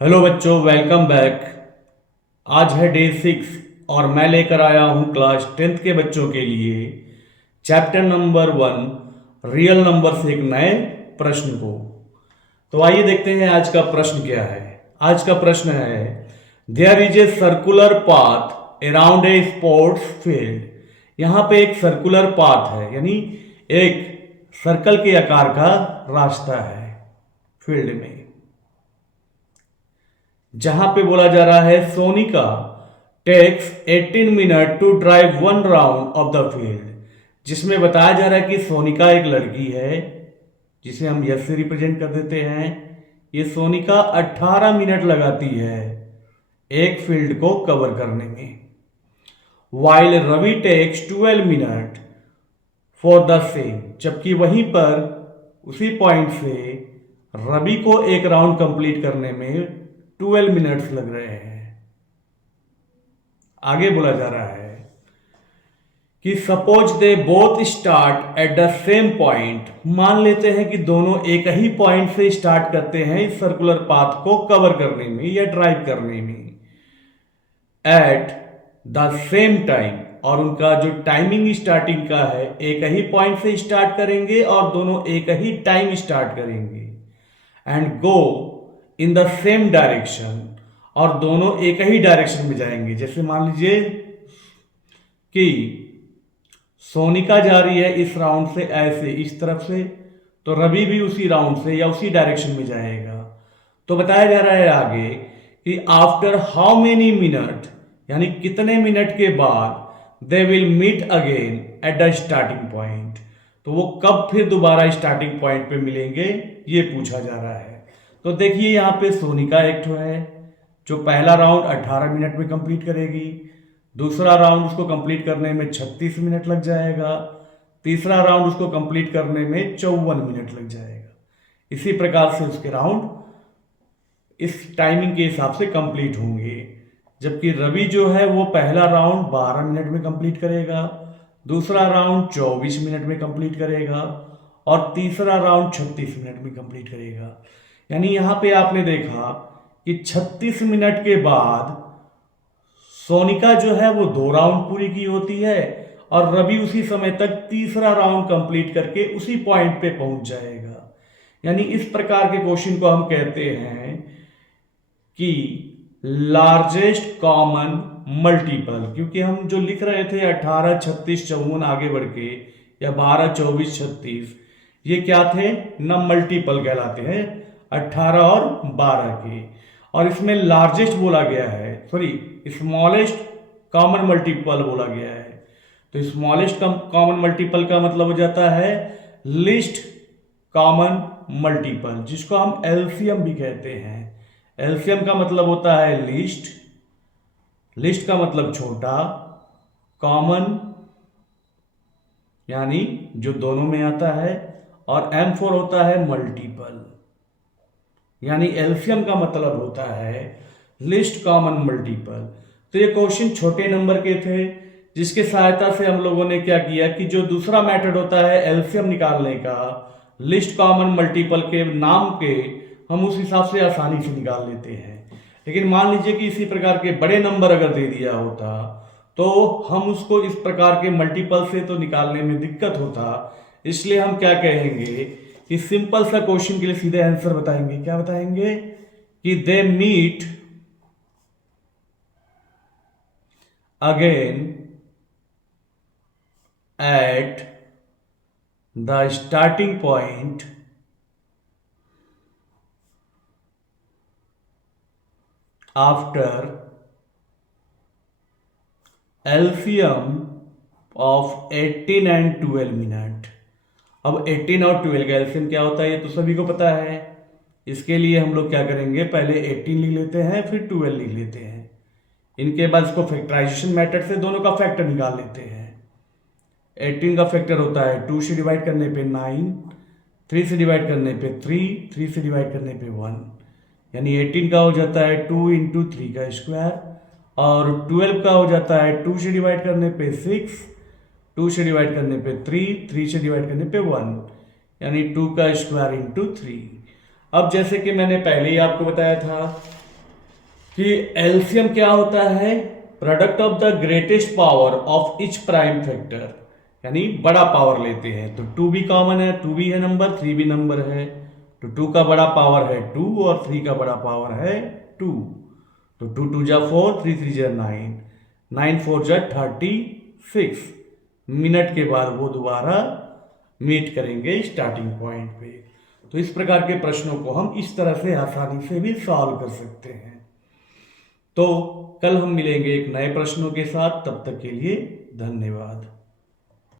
Hello बच्चों, welcome back. आज है डे 6 और मैं लेकर आया हूं क्लास 10th के बच्चों के लिए चैप्टर नंबर 1 रियल नंबर से एक नए प्रश्न को। तो आइए देखते हैं आज का प्रश्न क्या है। आज का प्रश्न है, there is a circular path around a sports field. यहां पे एक सर्कुलर पाथ है, यानी एक सर्कल के आकार का रास्ता है फील्ड में, जहां पे बोला जा रहा है Sonika takes 18 minutes to drive 1 round of the field. जिसमें बताया जा रहा है कि सोनिका एक लड़की है, जिसे हम यस से रिप्रेजेंट कर देते हैं। ये सोनिका 18 मिनट लगाती है एक फील्ड को कवर करने में, while Ravi takes 12 minutes for the same. जबकि वहीं पर उसी पॉइंट से रवि को एक राउंड कंप्लीट करने में 12 मिनट्स लग रहे हैं। आगे बोला जा रहा है कि suppose they both start at the same point. मान लेते हैं कि दोनों एक ही पॉइंट से स्टार्ट करते हैं इस सर्कुलर पाथ को कवर करने में या ड्राइव करने में एट द सेम टाइम। और उनका जो टाइमिंग स्टार्टिंग का है, एक ही पॉइंट से स्टार्ट करेंगे और दोनों एक ही टाइम स्टार्ट करेंगे and go in the same direction, और दोनों एक ही डायरेक्शन में जाएंगे। जैसे मान लीजिए कि सोनिका जा रही है इस राउंड से ऐसे इस तरफ से, तो रवि भी उसी राउंड से या उसी डायरेक्शन में जाएगा। तो बताया जा रहा है आगे कि आफ्टर हाउ मेनी मिनट, यानी कितने मिनट के बाद they will meet again at the starting point. तो वो कब फिर दोबारा स्टार्टिंग पॉइंट पे मिलेंगे, ये पूछा जा रहा है। तो देखिए यहाँ पे सोनिका एक ठो है जो पहला राउंड 18 मिनट में कंप्लीट करेगी, दूसरा राउंड उसको कंप्लीट करने में 36 मिनट लग जाएगा, तीसरा राउंड उसको कंप्लीट करने में 54 मिनट लग जाएगा। इसी प्रकार से उसके राउंड इस टाइमिंग के हिसाब से कंप्लीट होंगे। जबकि रवि जो है वो पहला राउंड 12 मिनट में कंप्लीट करेगा, दूसरा राउंड 24 मिनट में कंप्लीट करेगा और तीसरा राउंड 36 मिनट में कंप्लीट करेगा। यानी यहां पे आपने देखा कि 36 मिनट के बाद सोनिका जो है वो 2 राउंड पूरी की होती है और रवि उसी समय तक तीसरा राउंड कंप्लीट करके उसी पॉइंट पे पहुंच जाएगा। यानी इस प्रकार के क्वेश्चन को हम कहते हैं कि लार्जेस्ट कॉमन मल्टीपल। क्योंकि हम जो लिख रहे थे 18, 36, 54 आगे बढ़ के, या 12, 24, 36, ये क्या थे न मल्टीपल कहलाते हैं 18 और 12 के। और इसमें लार्जेस्ट बोला गया है, सॉरी स्मॉलेस्ट कॉमन मल्टीपल बोला गया है। तो स्मॉलेस्ट कॉमन मल्टीपल का मतलब हो जाता है लीस्ट कॉमन मल्टीपल, जिसको हम एलसीएम भी कहते हैं। एलसीएम का मतलब होता है लीस्ट, लिस्ट का मतलब छोटा, कॉमन यानी जो दोनों में आता है, और M4 होता है मल्टीपल। यानी एलसीएम का मतलब होता है लिस्ट कॉमन मल्टीपल। तो ये क्वेश्चन छोटे नंबर के थे, जिसके सहायता से हम लोगों ने क्या किया कि जो दूसरा मेथड होता है एलसीएम निकालने का, लिस्ट कॉमन मल्टीपल के नाम के, हम उस हिसाब से आसानी से निकाल लेते हैं। लेकिन मान लीजिए कि इसी प्रकार के बड़े नंबर अगर दे दिया होता तो हम उसको इस प्रकार के मल्टीपल से तो निकालने में दिक्कत होता। इसलिए हम क्या कहेंगे कि सिंपल सा क्वेश्चन के लिए सीधे आंसर बताएंगे। क्या बताएंगे कि they meet again at the starting point after LCM of 18 and 12 minute. अब 18 और 12 का एलसीएम क्या होता है ये तो सभी को पता है। इसके लिए हम लोग क्या करेंगे, पहले 18 लिख लेते हैं फिर 12 लिख लेते हैं। इनके बाद इसको फैक्टराइजेशन मेथड से दोनों का फैक्टर निकाल लेते हैं। 18 का फैक्टर होता है 2 से डिवाइड करने पे 9, 3 से डिवाइड करने पे 3, 3 से डिवाइड करने पे 1। यानी 18 का हो जाता है 2 इंटू 3 का स्क्वायर, और 12 का हो जाता है 2 से डिवाइड करने पे 6, 2 से डिवाइड करने पे 3, 3 से डिवाइड करने पे 1, यानी 2 का स्क्वायर इंटू 3। अब जैसे कि मैंने पहले ही आपको बताया था कि एलसीएम क्या होता है, product of the greatest power of each prime factor, यानी बड़ा पावर लेते हैं। तो 2 भी कॉमन है, 2 भी है नंबर, 3 भी नंबर है, तो 2 का बड़ा पावर है 2 और 3 का बड़ा पावर है 2। तो 2 2 जा 4, 3 3 जा 9, 9 4 जा 36 मिनट के बाद वो दोबारा मीट करेंगे स्टार्टिंग पॉइंट पे। तो इस प्रकार के प्रश्नों को हम इस तरह से आसानी से भी सॉल्व कर सकते हैं। तो कल हम मिलेंगे एक नए प्रश्नों के साथ, तब तक के लिए धन्यवाद।